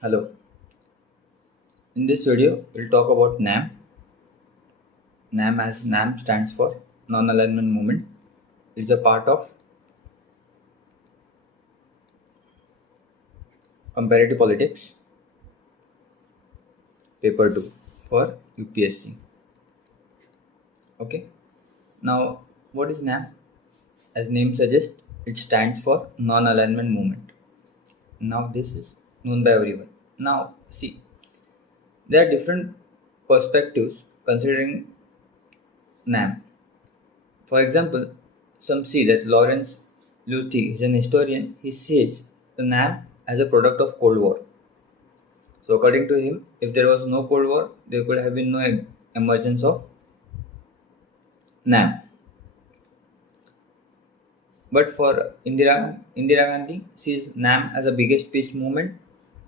Hello. In this video, we'll talk about NAM. NAM as NAM stands for Non-Alignment Movement. It's a part of Comparative Politics, paper 2 for UPSC. Okay. Now, what is NAM? As name suggests, it stands for Non-Alignment Movement. Now, this is known by everyone. Now, see, there are different perspectives considering NAM. For example, some see that Lawrence Luthi is an historian. He sees the NAM as a product of Cold War. So according to him, if there was no Cold War, there could have been no emergence of NAM. But for Indira Gandhi sees NAM as the biggest peace movement,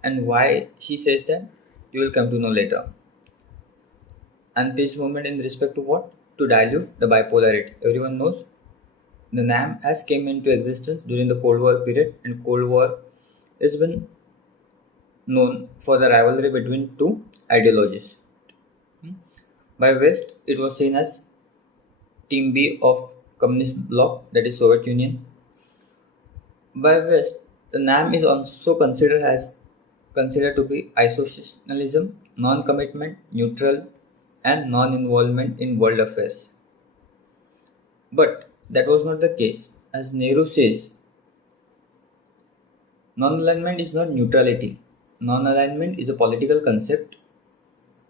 and why she says that you will come to know later. And peace movement in respect to what? To dilute the bipolarity. Everyone knows the NAM has came into existence during the Cold War period, and Cold War has been known for the rivalry between two ideologies. By West, it was seen as Team B of Communist bloc, that is Soviet Union. By West, the NAM is also considered to be isolationism, non-commitment, neutral, and non-involvement in world affairs. But that was not the case, as Nehru says. Non-alignment is not neutrality. Non-alignment is a political concept,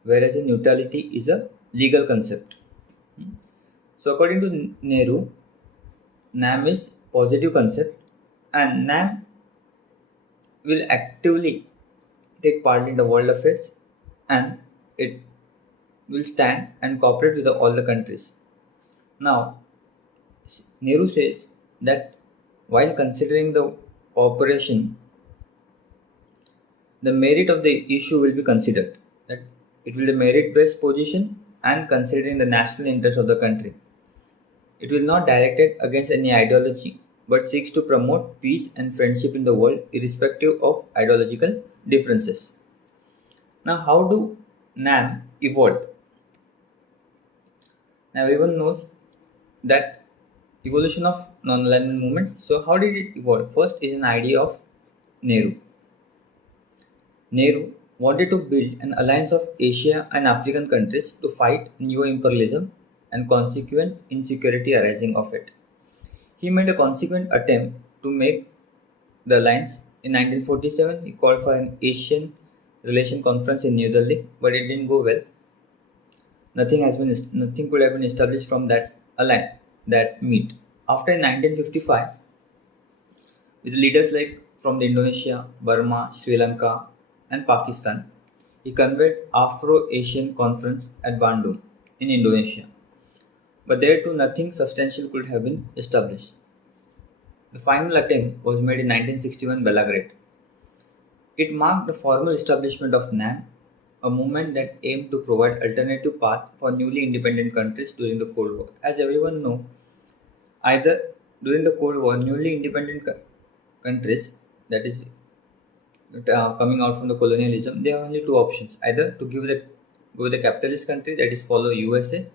whereas a neutrality is a legal concept. So according to Nehru, NAM is positive concept, and NAM will actively take part in the world affairs, and it will stand and cooperate with all the countries. Now, Nehru says that while considering the cooperation, the merit of the issue will be considered. That it will be a merit-based position and considering the national interest of the country. It will not direct it against any ideology, but seeks to promote peace and friendship in the world, irrespective of ideological differences. Now, how do NAM evolve? Now, everyone knows that evolution of non-alignment movement. So, how did it evolve? First is an idea of Nehru. Nehru wanted to build an alliance of Asia and African countries to fight neo imperialism and consequent insecurity arising of it. He made a consequent attempt to make the alliance. In 1947, he called for an Asian Relation Conference in New Delhi, but it didn't go well. Nothing could have been established from that alliance, that meet. After in 1955, with leaders like from the Indonesia, Burma, Sri Lanka, and Pakistan, he convened Afro-Asian Conference at Bandung in Indonesia. But there too nothing substantial could have been established. The final attempt was made in 1961 Belgrade. It marked the formal establishment of NAM, a movement that aimed to provide alternative path for newly independent countries during the Cold War. As everyone know, either during the Cold War, newly independent countries, that is coming out from the colonialism, they have only two options: either to go with the capitalist country, that is follow USA,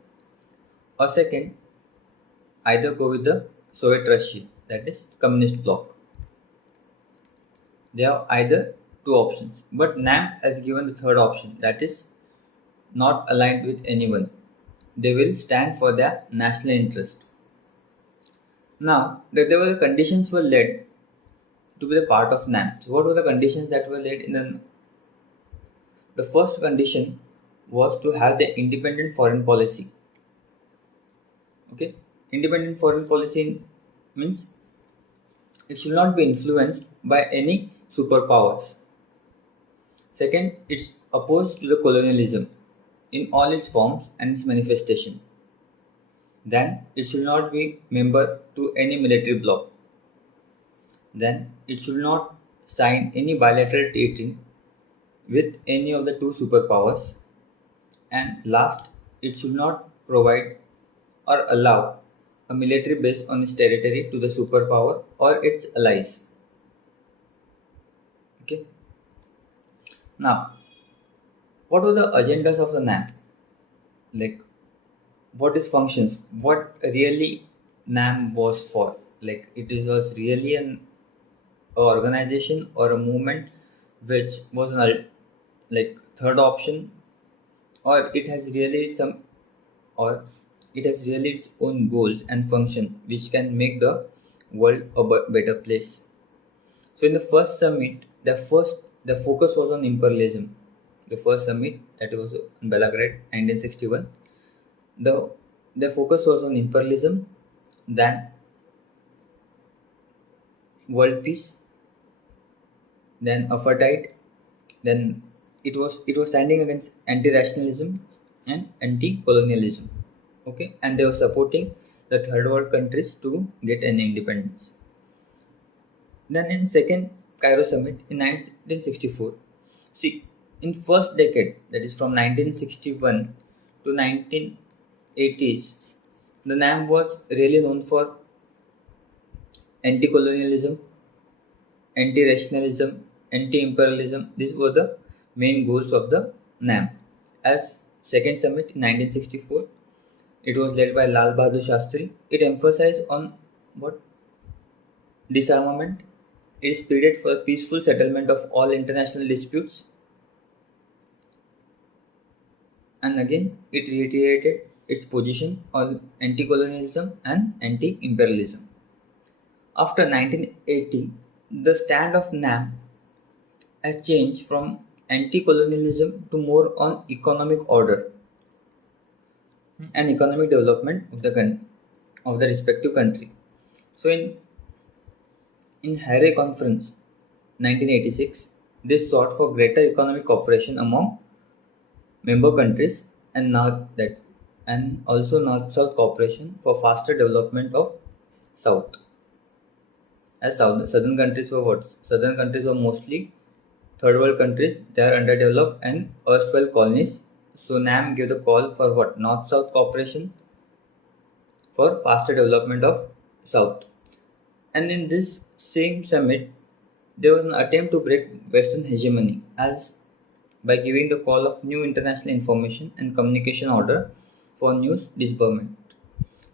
or second, either go with the Soviet Russia, that is communist bloc. They have either two options, but NAM has given the third option, that is not aligned with anyone. They will stand for their national interest. Now, there were the conditions were led to be the part of NAM. So, what were the conditions that were led in the first condition was to have the independent foreign policy. Okay, independent foreign policy means it should not be influenced by any superpowers. Second, it's opposed to the colonialism in all its forms and its manifestation. Then, it should not be member to any military bloc. Then, it should not sign any bilateral treaty with any of the two superpowers. And last, it should not provide or allow a military base on its territory to the superpower or its allies. Okay. Now, what were the agendas of the NAM? Like, what is functions? What really NAM was for? Like, was really an organization or a movement which was an like third option, or it has really some, or it has really its own goals and function which can make the world a better place. So in the first summit, the focus was on imperialism. The first summit, that was in Belgrade, 1961. The the focus was on imperialism, then world peace, then apartheid, then it was standing against anti-rationalism and anti-colonialism. Okay, and they were supporting the third world countries to get an independence. Then in second Cairo summit in 1964, see, in first decade, that is from 1961 to 1980s, the NAM was really known for anti-colonialism, anti-rationalism, anti-imperialism. These were the main goals of the NAM. As second summit in 1964, it was led by Lal Bahadur Shastri. It emphasized on what? Disarmament. It is pleaded for peaceful settlement of all international disputes, and again it reiterated its position on anti-colonialism and anti-imperialism. After 1980, the stand of NAM has changed from anti-colonialism to more on economic order and economic development of of the respective country. So in Harare Conference 1986, this sought for greater economic cooperation among member countries and also North-South cooperation for faster development of South. As southern countries were what? Southern countries were mostly third world countries. They are underdeveloped and erstwhile colonies. So NAM gave the call for what? North-South cooperation for faster development of South. And in this same summit, there was an attempt to break Western hegemony as by giving the call of new international information and communication order for news disbursement.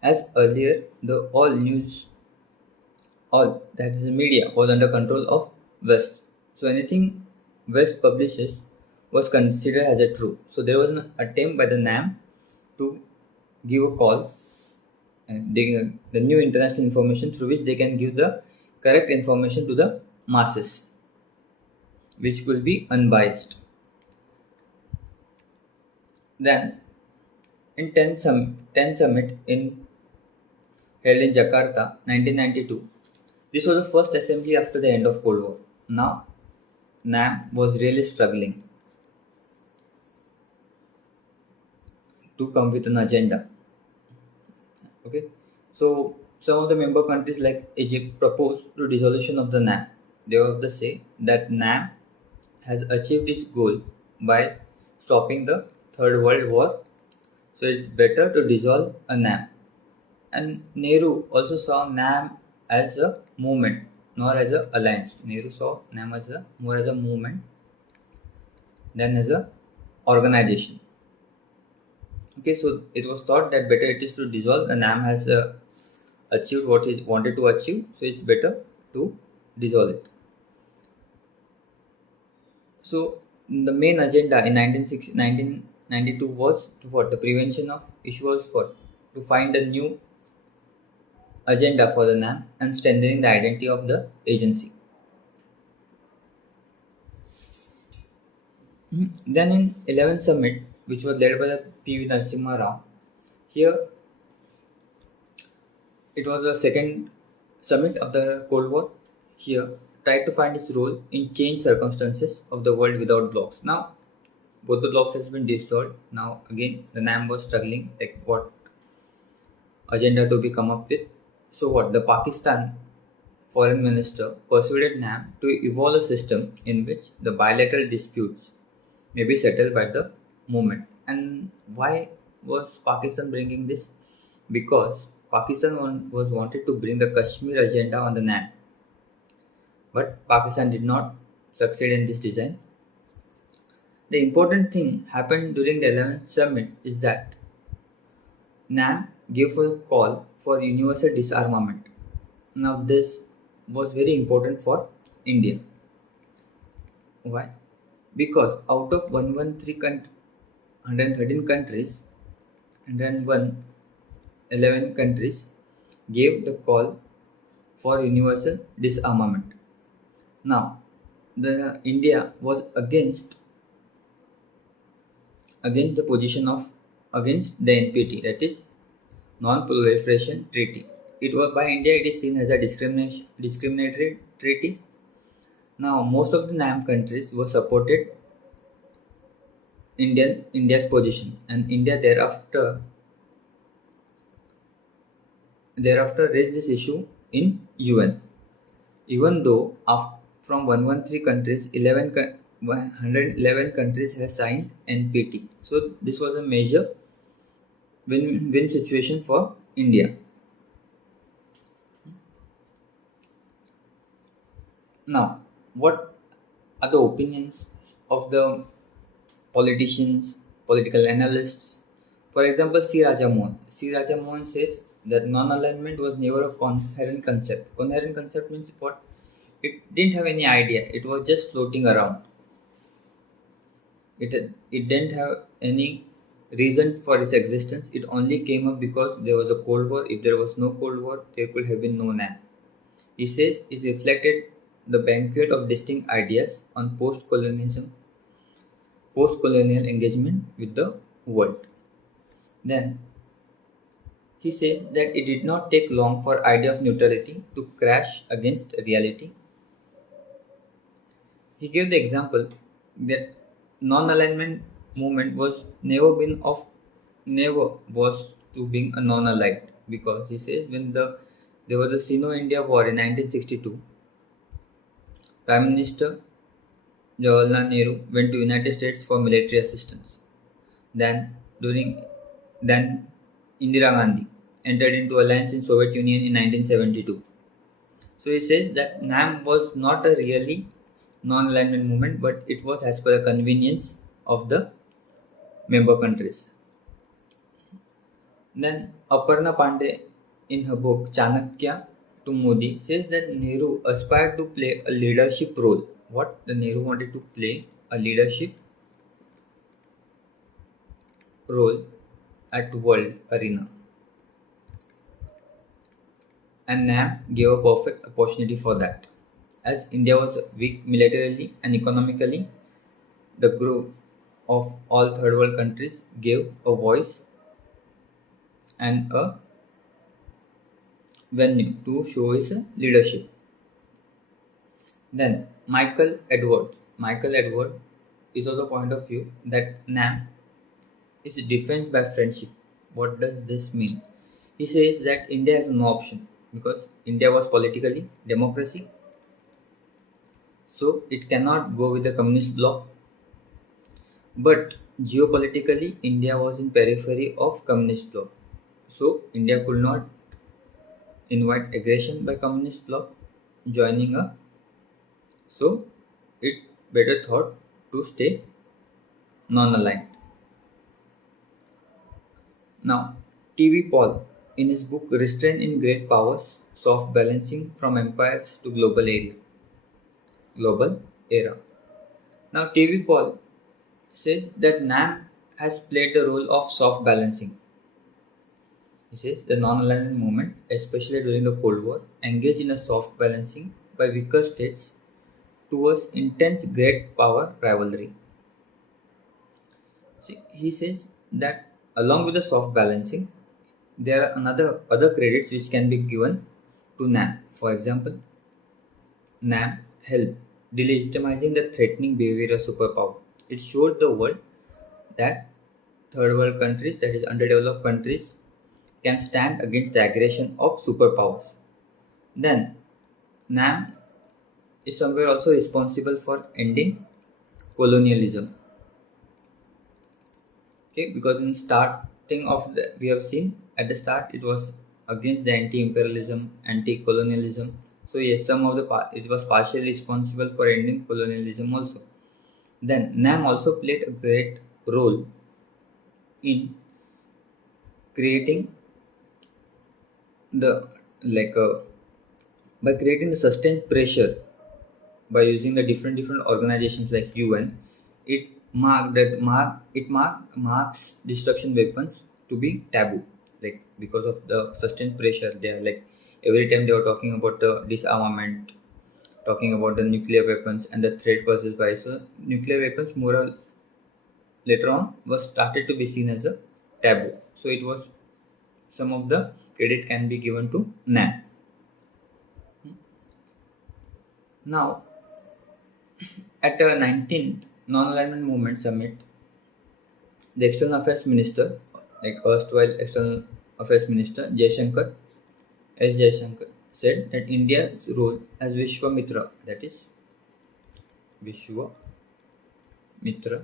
As earlier, the all that is the media was under control of West. So anything West publishes was considered as a true. So there was an attempt by the NAM to give a call and the new international information through which they can give the correct information to the masses, which will be unbiased. Then in 10th summit held in Jakarta 1992, this was the first assembly after the end of Cold War. Now NAM was really struggling to come with an agenda. Okay, so some of the member countries like Egypt proposed to dissolution of the NAM. They were of the say that NAM has achieved its goal by stopping the Third World War, so it's better to dissolve a NAM. And Nehru also saw NAM as a movement, not as an alliance. Nehru saw NAM as more as a movement than as a organization. Okay, so it was thought that better it is to dissolve. The NAM has achieved what he wanted to achieve, so it's better to dissolve it. So the main agenda in 1992 was to what? The prevention of issue was what? To find a new agenda for the NAM and strengthening the identity of the agency. Then in 11th summit, which was led by the P.V. Narasimha Rao, here it was the second summit of the Cold War. Here tried to find its role in changed circumstances of the world without blocks. Now both the blocks has been dissolved. Now again the NAM was struggling like what agenda to be come up with. So what the Pakistan foreign minister persuaded NAM to evolve a system in which the bilateral disputes may be settled by the movement. And why was Pakistan bringing this? Because Pakistan was wanted to bring the Kashmir agenda on the NAM, but Pakistan did not succeed in this design. The important thing happened during the 11th summit is that NAM gave a call for universal disarmament. Now, this was very important for India. Why? Because out of 113 countries, 101 11 countries gave the call for universal disarmament. Now, the India was against the position of against the NPT, that is Non-Proliferation Treaty. It was by India. It is seen as a discriminatory treaty. Now, most of the NAM countries were supported India's position, and India thereafter raised this issue in UN. Even though from 113 countries, 111 countries have signed NPT. So this was a major win-win situation for India. Now, what are the opinions of the politicians, political analysts? For example, C. Rajamohan. C. Rajamohan says that non-alignment was never a coherent concept. Coherent concept means what? It didn't have any idea. It was just floating around. It didn't have any reason for its existence. It only came up because there was a Cold War. If there was no Cold War, there could have been no NAM. He says it reflected the banquet of distinct ideas on post-colonial engagement with the world. Then he says that it did not take long for idea of neutrality to crash against reality. He gave the example that non-alignment movement never was to being a non-aligned, because he says when there was a Sino-India War in 1962, Prime Minister Jawaharlal Nehru went to United States for military assistance. During then Indira Gandhi entered into alliance in Soviet Union in 1972. So he says that NAM was not a really non-alignment movement, but it was as per the convenience of the member countries. Then Aparna Pandey, in her book Chanakya to Modi, says that Nehru aspired to play a leadership role. What? The Nehru wanted to play a leadership role at world arena, and NAM gave a perfect opportunity for that. As India was weak militarily and economically, the group of all third world countries gave a voice and a venue to show his leadership. Then Michael Edwards. Michael Edwards is of the point of view that NAM is defense by friendship. What does this mean? He says that India has no option because India was politically democracy, so it cannot go with the communist bloc. But geopolitically, India was in periphery of communist bloc, so India could not invite aggression by communist bloc joining a. So it better thought to stay non-aligned. Now, T.V. Paul, in his book Restraint in Great Powers, Soft Balancing from Empires to Global Era. Now, T.V. Paul says that NAM has played the role of soft balancing. He says the non-alignment movement, especially during the Cold War, engaged in a soft balancing by weaker states towards intense great power rivalry. See, he says that along with the soft balancing, there are other credits which can be given to NAM. For example, NAM helped delegitimizing the threatening behavior of superpower. It showed the world that third world countries, that is underdeveloped countries, can stand against the aggression of superpowers. Then NAM is somewhere also responsible for ending colonialism. Okay, because in starting of we have seen at the start it was against the anti-imperialism, anti-colonialism. So yes, some of the it was partially responsible for ending colonialism also. Then NAM also played a great role in creating the like by creating the sustained pressure by using the different organizations like UN. It marks destruction weapons to be taboo, like because of the sustained pressure. They are like every time they were talking about the disarmament, talking about the nuclear weapons and the threat poses by. So nuclear weapons moral later on was started to be seen as a taboo. So it was some of the credit can be given to NAM. Now, at the 19th Non-Alignment Movement Summit, the External Affairs Minister, like erstwhile External Affairs Minister Jaishankar, said that India's role as Vishwamitra, that is Vishwa Mitra,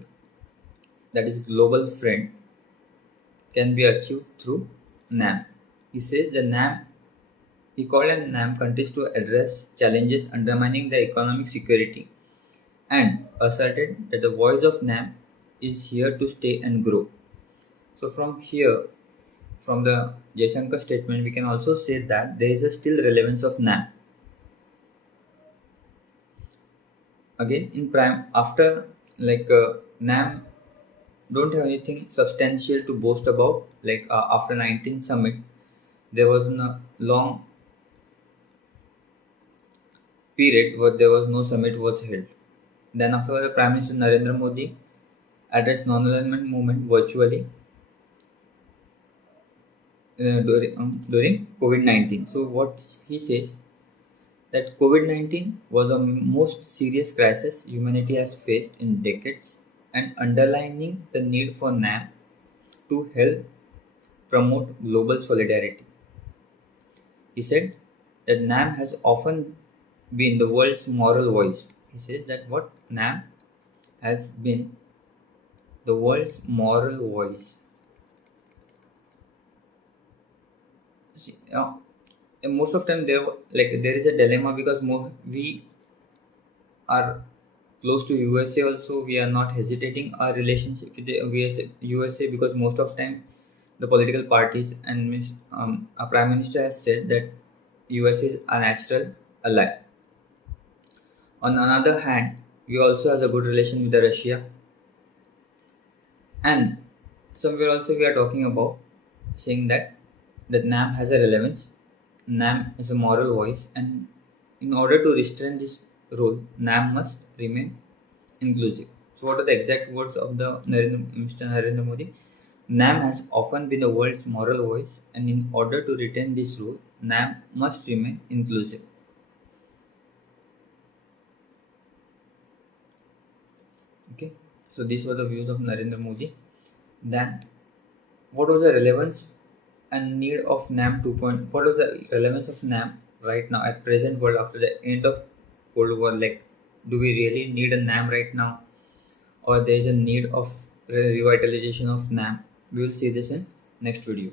that is global friend, can be achieved through NAM. He says the NAM, he called on NAM countries to address challenges undermining their economic security and asserted that the voice of NAM is here to stay and grow. So from here, from the Jaishankar statement, we can also say that there is a still relevance of NAM. Again, in prime after NAM don't have anything substantial to boast about. Like after 19th summit, there was a long period where there was no summit was held. Then after the Prime Minister Narendra Modi addressed non-alignment movement virtually during COVID-19. So what he says that COVID-19 was the most serious crisis humanity has faced in decades and underlining the need for NAM to help promote global solidarity. He said that NAM has often been the world's moral voice. He says that what NAM has been the world's moral voice. See, most of time there is a dilemma because we are close to USA also. We are not hesitating our relationship with the USA because most of time the political parties and our prime minister has said that USA is a natural ally. On another hand, we also have a good relation with the Russia, and somewhere also we are talking about saying that NAM has a relevance, NAM is a moral voice, and in order to restrain this role, NAM must remain inclusive. So, what are the exact words of the Mr. Narendra Modi? NAM has often been the world's moral voice, and in order to retain this role, NAM must remain inclusive. Okay, so these were the views of Narendra Modi. Then, what was the relevance and need of NAM 2.0? What was the relevance of NAM right now at present world after the end of Cold War? Like, do we really need a NAM right now, or there is a need of revitalization of NAM? We will see this in next video.